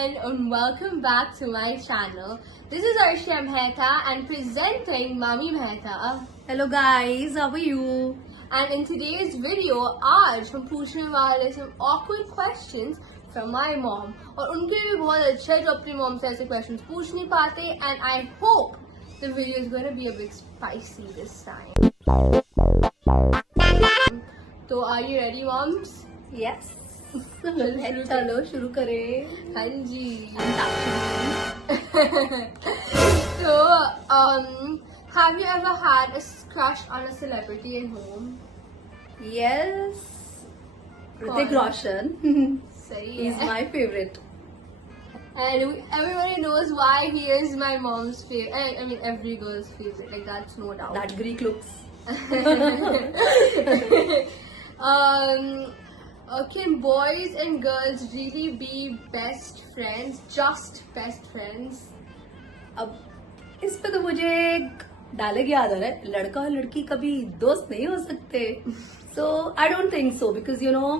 everyone and welcome back to my channel. This is Arshia Mehta and presenting Mami Mehta. Hello guys, how are you? And in today's video, आज हम पूछने वाले some awkward questions from my mom. और उनके लिए भी बहुत अच्छा है जो अपनी mom से ऐसे questions पूछ नहीं पाते. And I hope the video is going to be a bit spicy this time. So are you ready, moms? Yes. चलो शुरू करें. हाँ जी. I'm So, have you ever had a crush on a celebrity at home? Yes. Hrithik कौन? Roshan. सही He's है. my favorite. And everybody knows why he is my mom's favorite. I mean, every girl's favorite. Like, that's no doubt. That Greek looks. Can boys and girls really be best friends? Just best friends? अब इस पे तो मुझे एक dialogue याद आ रहा है, लड़का और लड़की कभी दोस्त नहीं हो सकते. So I don't think so because you know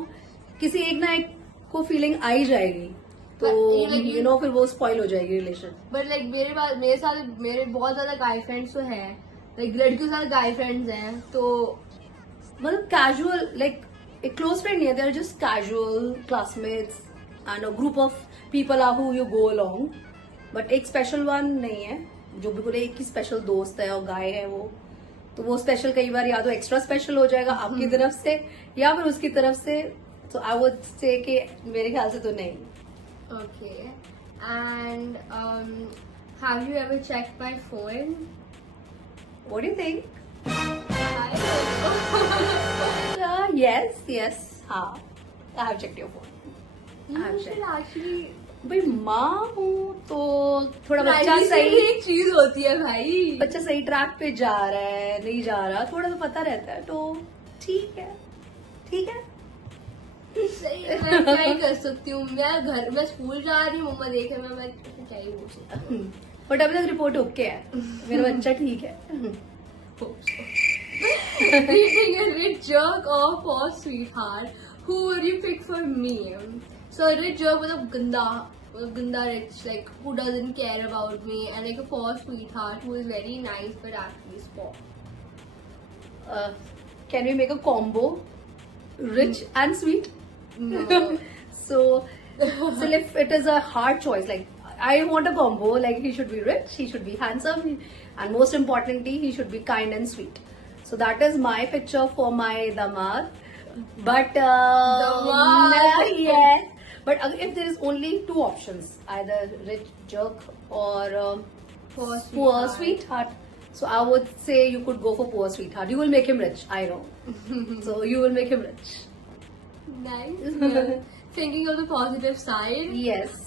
किसी एक ना एक को फीलिंग आ ही जाएगी तो you know फिर वो स्पॉइल हो जाएगी रिलेशन. But like मेरे साथ मेरे बहुत ज्यादा guy friends तो हैं. Like लड़कियों के साथ guy friends हैं तो मतलब कैजुअल लाइक एक क्लोज फ्रेंड नहीं है, they are just casual classmates and a group of people are who you go along, but एक स्पेशल वन नहीं है जो बिल्कुल एक ही स्पेशल दोस्त है और गाय है वो. तो वो स्पेशल कई बार या तो एक्स्ट्रा स्पेशल हो जाएगा आपकी तरफ से या फिर उसकी तरफ से. तो आई वुड से कि मेरे ख्याल से तो नहीं. okay. And have you ever checked my phone? What do you think? I don't know. Yes, हाँ, I have checked your phone. You should actually. भाई माँ हूँ तो थोड़ा बच्चा Privacy सही भी एक चीज होती है भाई. बच्चा सही ट्रैक पे जा रहा है नहीं जा रहा थोड़ा तो पता रहता है तो ठीक है. सही है, मैं क्या ही कर सकती हूँ. मैं स्कूल जा रही हूँ, मम्मा देखे मैं क्या ही बोल सकती हूँ. बट अभी तक रिपोर्ट ओके है, मेरा बच्चा ठीक है. Being a rich jerk or poor sweetheart, who would you pick for me? So a rich jerk मतलब ganda rich, like who doesn't care about me, and like a poor sweetheart who is very nice but actually is poor. Can we make a combo, rich and sweet? No. So if it is a hard choice, like I want a combo, like he should be rich, he should be handsome, and most importantly he should be kind and sweet. So that is my picture for my damad. But Damad. yes. But if there is only two options, either rich jerk or poor sweetheart. So I would say you could go for poor sweetheart. You will make him rich, I know. So you will make him rich. Nice. Well, thinking of the positive side. Yes.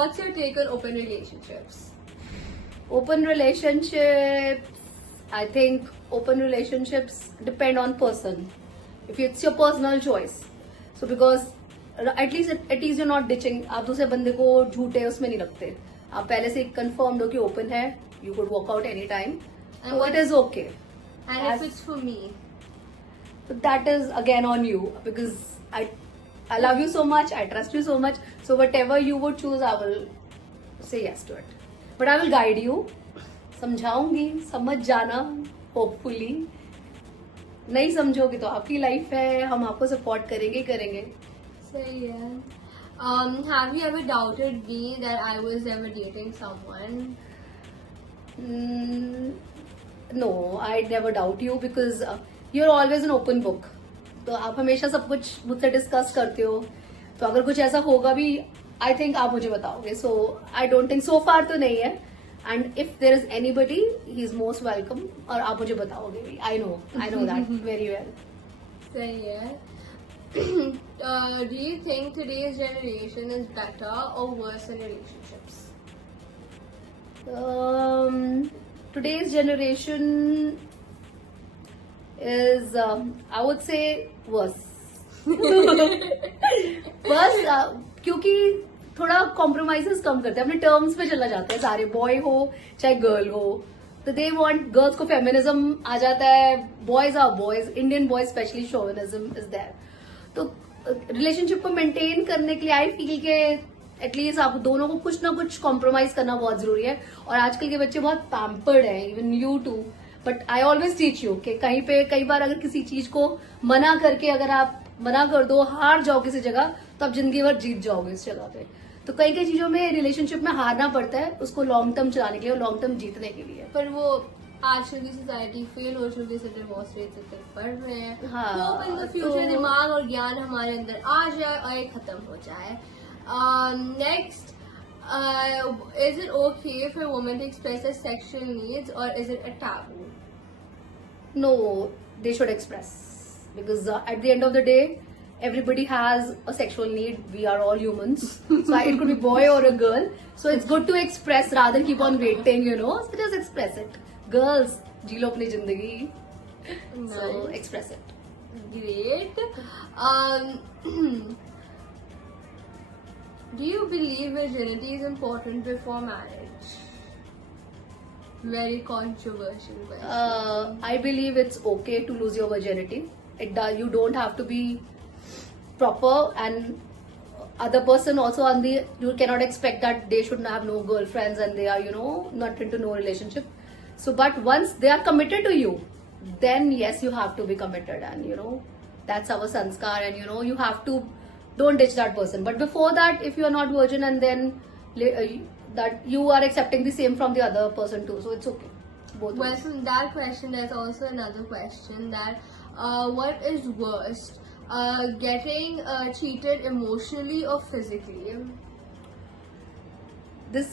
What's your take on open relationships? Open relationships, I think open relationships depend on person. If it's your personal choice. So because at least you're not ditching. आप दूसरे बंदे को झूठे उसमें नहीं रखते. आप पहले से confirmed हो कि open है. You could walk out anytime. And So it is okay. And if it's for me? But that is again on you because I love you so much. I trust you so much. So whatever you would choose, I will say yes to it. But I will guide you. समझाऊंगी, समझ जाना hopefully. नहीं समझोगे तो आपकी life है, हम आपको support करेंगे. सही है. Have you ever doubted me that I was ever dating someone? No, I never doubt you because you're always an open book. तो आप हमेशा सब कुछ मुझसे डिस्कस करते हो. तो अगर कुछ ऐसा होगा भी, आई थिंक आप मुझे बताओगे. सो आई डोंट थिंक सो फार तो नहीं है. And if there is anybody he is most welcome. और आप मुझे बताओगे भी. I know that very well. सही है. Do you think today's generation is better or worse in relationships? Today's generation is I would say worse. बस क्योंकि थोड़ा कॉम्प्रोमाइजेस कम करते हैं, अपने टर्म्स पे चला जाते हैं सारे. बॉय हो चाहे गर्ल हो तो दे वांट, गर्ल्स को फेमिनिज्म आ जाता है, boys are boys. Indian boys specially chauvinism is there. तो रिलेशनशिप को मेंटेन करने के लिए आई फील के एटलीस्ट आप दोनों को कुछ ना कुछ कॉम्प्रोमाइज करना बहुत जरूरी है. और आजकल के बच्चे बहुत पैम्पर्ड हैं, even you too. But I always teach you कि कहीं पे कई बार अगर किसी चीज को मना करके अगर आप मना कर दो, हार जाओ किसी जगह, तो आप जिंदगी भर जीत जाओगे इस जगह पे. तो कई कई चीजों में रिलेशनशिप में हारना पड़ता है उसको लॉन्ग टर्म चलाने के लिए और लॉन्ग टर्म जीतने के लिए. पर वो आजकल की सोसाइटी फेल हो चुकी है, डिवोर्स रेट से पढ़ रहे हैं. हाँ, होप इन द फ्यूचर तो- दिमाग और ज्ञान हमारे अंदर आ जाए और ये खत्म हो जाए. Next, is it okay for women to express their sexual needs or is it a taboo? No, they should express, because at the end of the day everybody has a sexual need. We are all humans. So it could be boy or a girl, so it's good to express rather than keep on waiting, you know. So just express it. Girls, जी लो अपनी जिंदगी. So Nice. express it. Great. Do you believe virginity is important before marriage? Very controversial question. I believe it's okay to lose your virginity. You don't have to be proper, and other person also you cannot expect that they should have no girlfriends and they are, you know, not into no relationship. So but once they are committed to you, then yes, you have to be committed, and you know, that's our sanskar, and you know, you have to, don't ditch that person. But before that, if you are not virgin and then that you are accepting the same from the other person too, so it's okay. Both Well, ways. from that question, there's also another question that what is worst, getting cheated emotionally or physically? This,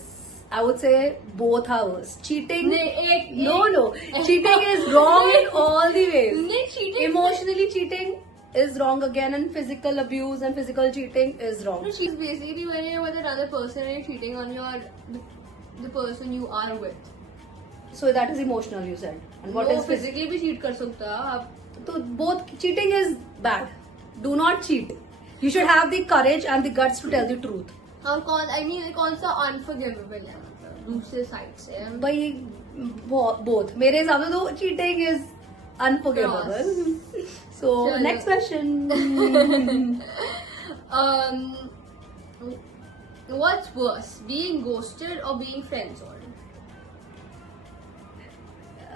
I would say, both are worse. Cheating, no, एक- cheating is wrong in all the ways. नहीं, cheating Emotionally cheating is wrong again, and physical abuse and physical cheating is wrong. No, cheat is basically when you're with another person and you're cheating on the person you are with. So that is emotional, you said. And what वो is physical? physically भी cheat कर सकता है आप. So both, cheating is bad. Do not cheat. You should have the courage and the guts to tell the truth. और कौन सा unforgivable है मतलब दूसरे साइड से. भाई both. मेरे हिसाब से तो cheating is unforgivable. So चलो. next question. What's worse, being ghosted or being friend zoned?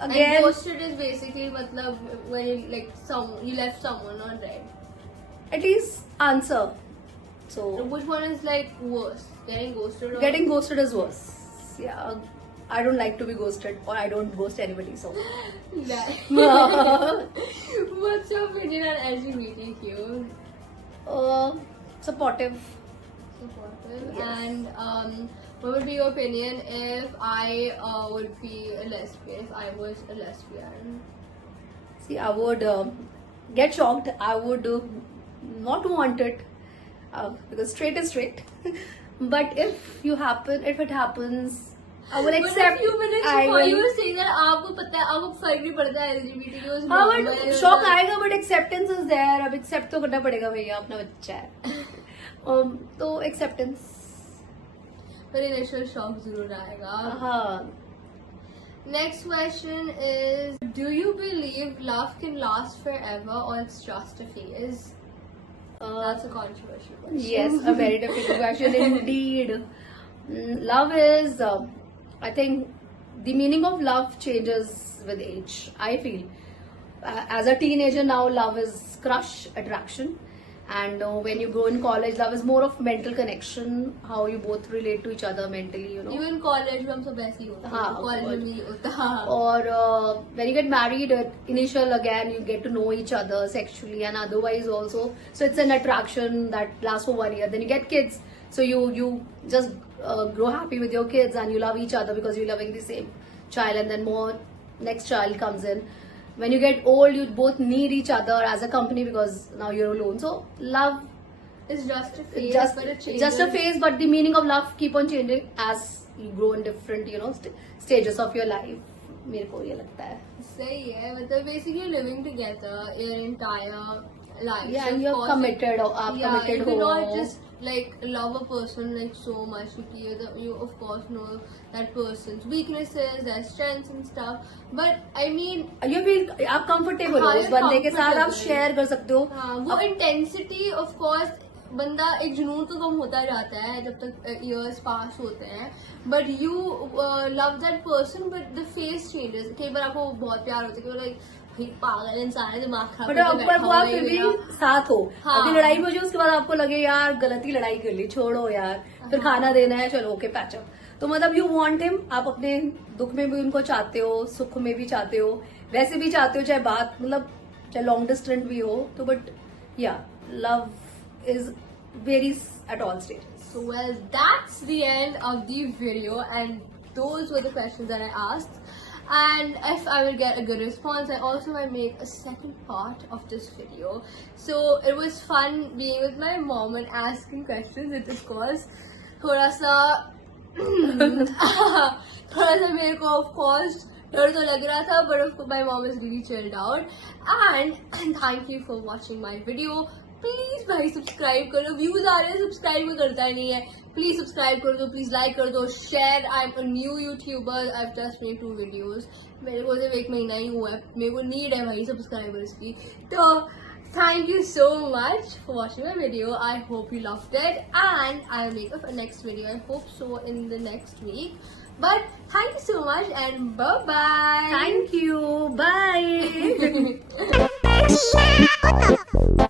And Again, ghosted is basically मतलब when you left someone on red. at least answer. So Which one is like worse, getting ghosted or getting ghosted is worse. Yeah, I don't like to be ghosted, or I don't ghost anybody. So that? What's your opinion on LGBTQ? Supportive. Supportive. Yes. And what would be your opinion if I would be a lesbian? If I was a lesbian? See, I would get shocked. I would not want it, because straight is straight. But if it happens, I will But accept. a few minutes I before you will. were saying that आपको पता है आपको फर्क नहीं पड़ता है LGBTQ is हाँ, normal. but shock आएगा, but acceptance is there. अब accept तो करना पड़ेगा भैया, अपना बच्चा है. तो acceptance. पर initial shock जरूर आएगा. हाँ. Next question is, do you believe love can last forever or it's just a phase? That's a controversial question. Yes, a very difficult question indeed. Love is, I think, the meaning of love changes with age. I feel, as a teenager now, love is crush, attraction, and when you go in college, love is more of mental connection, how you both relate to each other mentally, you know. Even college में हम सब ऐसे ही होते हैं. हाँ, College में भी होता. Or when you get married, initial again you get to know each other sexually and otherwise also. So it's an attraction that lasts for 1 year. Then you get kids, so you just grow happy with your kids and you love each other because you're loving the same child, and then more next child comes in. When you get old, you both need each other as a company because now you're alone. So love It's just a phase, but it changes. just a phase, but the meaning of love keep on changing as you grow in different, you know, stages of your life. मेरे को ये लगता है. सही है. मतलब basically living together your entire life. Yeah, So and of you're course committed. Or आप yeah, committed you हो. cannot just like love a person like so much because you of course know that person's weaknesses, their strengths and stuff. But I mean, You feel आप comfortable हो हाँ, उस you're बंदे के साथ, आप comfortable. share कर सकते हो. हाँ, वो intensity of course बंदा एक जुनून तो कम होता जाता है जब तक इयर्स पास होते हैं, but you love that person but the face changes. कई बार आपको बहुत प्यार होता है कि लाइक भाई पागल इंसान है, दिमाग खराब बट करके अब बैठा हुआ आप है फिर भी मेरा. साथ हो. हाँ. अगर लड़ाई हो जाए उसके बाद आपको लगे यार गलती लड़ाई कर ली, छोड़ो यार, फिर खाना देना है, चलो ओके पैचअप. तो मतलब यू वांट हिम, आप अपने दुख में भी उनको चाहते हो, सुख में भी चाहते हो, वैसे भी चाहते हो, चाहे बात मतलब चाहे लॉन्ग डिस्टेंस भी हो तो. बट या love is varies at all stages. So well, that's the end of the video, and those were the questions that I asked. And if I will get a good response, I also might make a second part of this video. So it was fun being with my mom and asking questions. It of course थोड़ा सा थोड़ा सा मेरे को of course डर तो लग रहा था, but my mom is really chilled out. And thank you for watching my video. Please भाई सब्सक्राइब करो, व्यूज आ रहे हैं, सब्सक्राइब में करता ही नहीं है. प्लीज सब्सक्राइब कर दो, प्लीज लाइक कर दो, share. I am a new YouTuber, I have just made 2 videos. मेरे को सिर्फ 1 महीना ही हुआ है, मेरे को नीड है भाई सब्सक्राइबर्स की. तो thank you so much for watching my video. I hope you loved it, and I will make a next video. I hope so in the next week. But thank you so much and bye bye. Thank you. Bye.